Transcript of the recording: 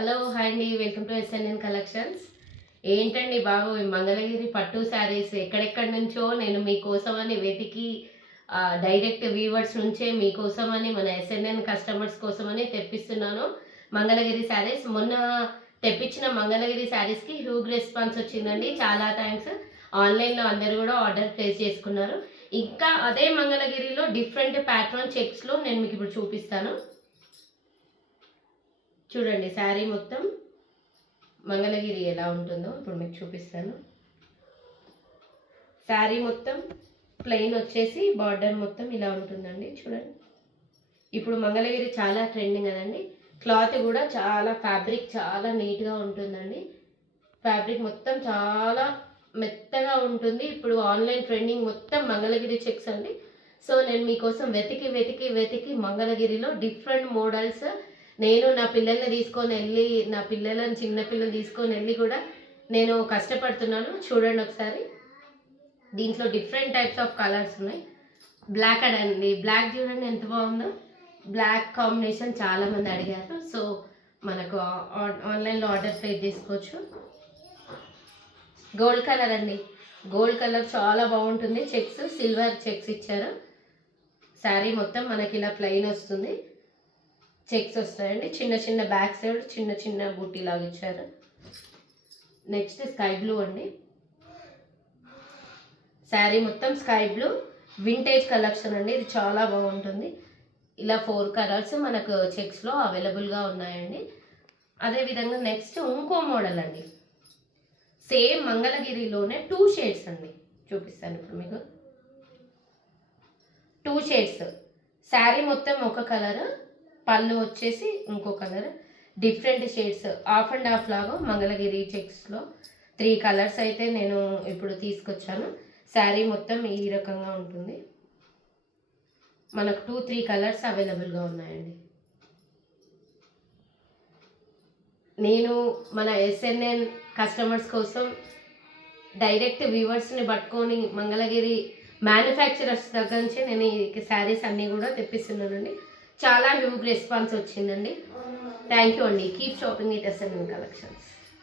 Hello hi అండి, welcome to SNN collections. ఏంటండి బాబు, ఈ మంగళగిరి పట్టు శారీస్ ఎక్కడెక్కడి నుంచో నేను మీకోసమని వెతికి డైరెక్ట్ వీవర్స్ నుంచే మీకోసమని మన ఎస్ఎన్ఎన్ కస్టమర్స్ కోసమని తెప్పిస్తున్నాను మంగళగిరి శారీస్. మొన్న తెప్పించిన మంగళగిరి శారీస్కి హ్యూజ్ రెస్పాన్స్ వచ్చిందండి, చాలా థ్యాంక్స్. ఆన్లైన్లో అందరూ కూడా ఆర్డర్ ప్లేస్ చేసుకున్నారు. ఇంకా అదే మంగళగిరిలో డిఫరెంట్ ప్యాటర్న్ చెక్స్లో నేను మీకు ఇప్పుడు చూపిస్తాను. చూడండి శారీ మొత్తం మంగళగిరి ఎలా ఉంటుందో ఇప్పుడు మీకు చూపిస్తాను. శారీ మొత్తం ప్లెయిన్ వచ్చేసి బార్డర్ మొత్తం ఇలా ఉంటుందండి. చూడండి, ఇప్పుడు మంగళగిరి చాలా ట్రెండింగ్ కదండి. క్లాత్ కూడా చాలా ఫ్యాబ్రిక్ చాలా నీట్గా ఉంటుందండి. ఫ్యాబ్రిక్ మొత్తం చాలా మెత్తగా ఉంటుంది. ఇప్పుడు ఆన్లైన్ ట్రెండింగ్ మొత్తం మంగళగిరి చెక్స్ అండి. సో నేను మీకోసం వెతికి వెతికి వెతికి మంగళగిరిలో డిఫరెంట్ మోడల్స్, నేను నా పిల్లల్ని తీసుకొని వెళ్ళి, నా పిల్లలను చిన్నపిల్లలు తీసుకొని వెళ్ళి కూడా నేను కష్టపడుతున్నాను. చూడండి ఒకసారి, దీంట్లో డిఫరెంట్ టైప్స్ ఆఫ్ కలర్స్ ఉన్నాయి. బ్లాక్ అండి, బ్లాక్ చూడండి ఎంత బాగుందో. బ్లాక్ కాంబినేషన్ చాలామంది అడిగారు, సో మనకు ఆన్లైన్లో ఆర్డర్ ప్లేస్ చేసుకోవచ్చు. గోల్డ్ కలర్ అండి, గోల్డ్ కలర్ చాలా బాగుంటుంది. చెక్స్ సిల్వర్ చెక్స్ ఇచ్చారు. శారీ మొత్తం మనకి ఇలా ప్లెయిన్ వస్తుంది, చెక్స్ వస్తాయండి. చిన్న చిన్న బ్యాక్ సైడ్ చిన్న చిన్న బూటీ లాగా ఇచ్చారు. నెక్స్ట్ స్కై బ్లూ అండి, శారీ మొత్తం స్కై బ్లూ వింటేజ్ కలెక్షన్ అండి. ఇది చాలా బాగుంటుంది. ఇలా 4 కలర్స్ మనకు చెక్స్లో అవైలబుల్గా ఉన్నాయండి. అదేవిధంగా నెక్స్ట్ ఇంకో మోడల్ అండి, సేమ్ మంగళగిరిలోనే 2 షేడ్స్ అండి, చూపిస్తాను ఇప్పుడు మీకు. 2 షేడ్స్, శారీ మొత్తం ఒక కలర్, పళ్ళు వచ్చేసి ఇంకో colour. Different shades of and of లాగా మంగళగిరి చెక్స్లో 3 కలర్స్ అయితే నేను ఇప్పుడు తీసుకొచ్చాను. శారీ మొత్తం ఈ రకంగా ఉంటుంది. మనకు 2-3 కలర్స్ అవైలబుల్గా ఉన్నాయండి. నేను మన ఎస్ఎన్ఎన్ కస్టమర్స్ కోసం డైరెక్ట్ వ్యూవర్స్ని పట్టుకొని మంగళగిరి మ్యానుఫ్యాక్చరర్స్ దగ్గర నుంచి నేను ఈ శారీస్ అన్నీ కూడా తెప్పిస్తున్నానండి. చాలా హ్యూజ్ రెస్పాన్స్ వచ్చిందండి. థ్యాంక్ యూ అండి. Keep shopping with SNN collections.